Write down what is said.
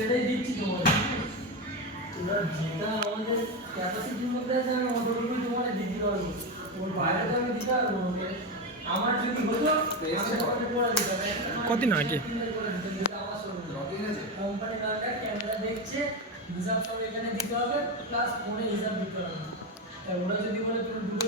সেটাই দিচ্ছি তোমাদের যেটা আমাদের ক্যাপাসিটির মধ্যে আছে আমি অতটুকুই তোমাদের দিতে পারবো ওর বাইরে তো আমি দিতে পারবো ওকে আমার যদি হতো কদিন আগে কোম্পানি নামটা ক্যামেরা দেখছে হিসাব সব এখানে দিতে হবে প্লাস ফোনে হিসাব দিতে হবে ওরা যদি বলে তুমি দুটো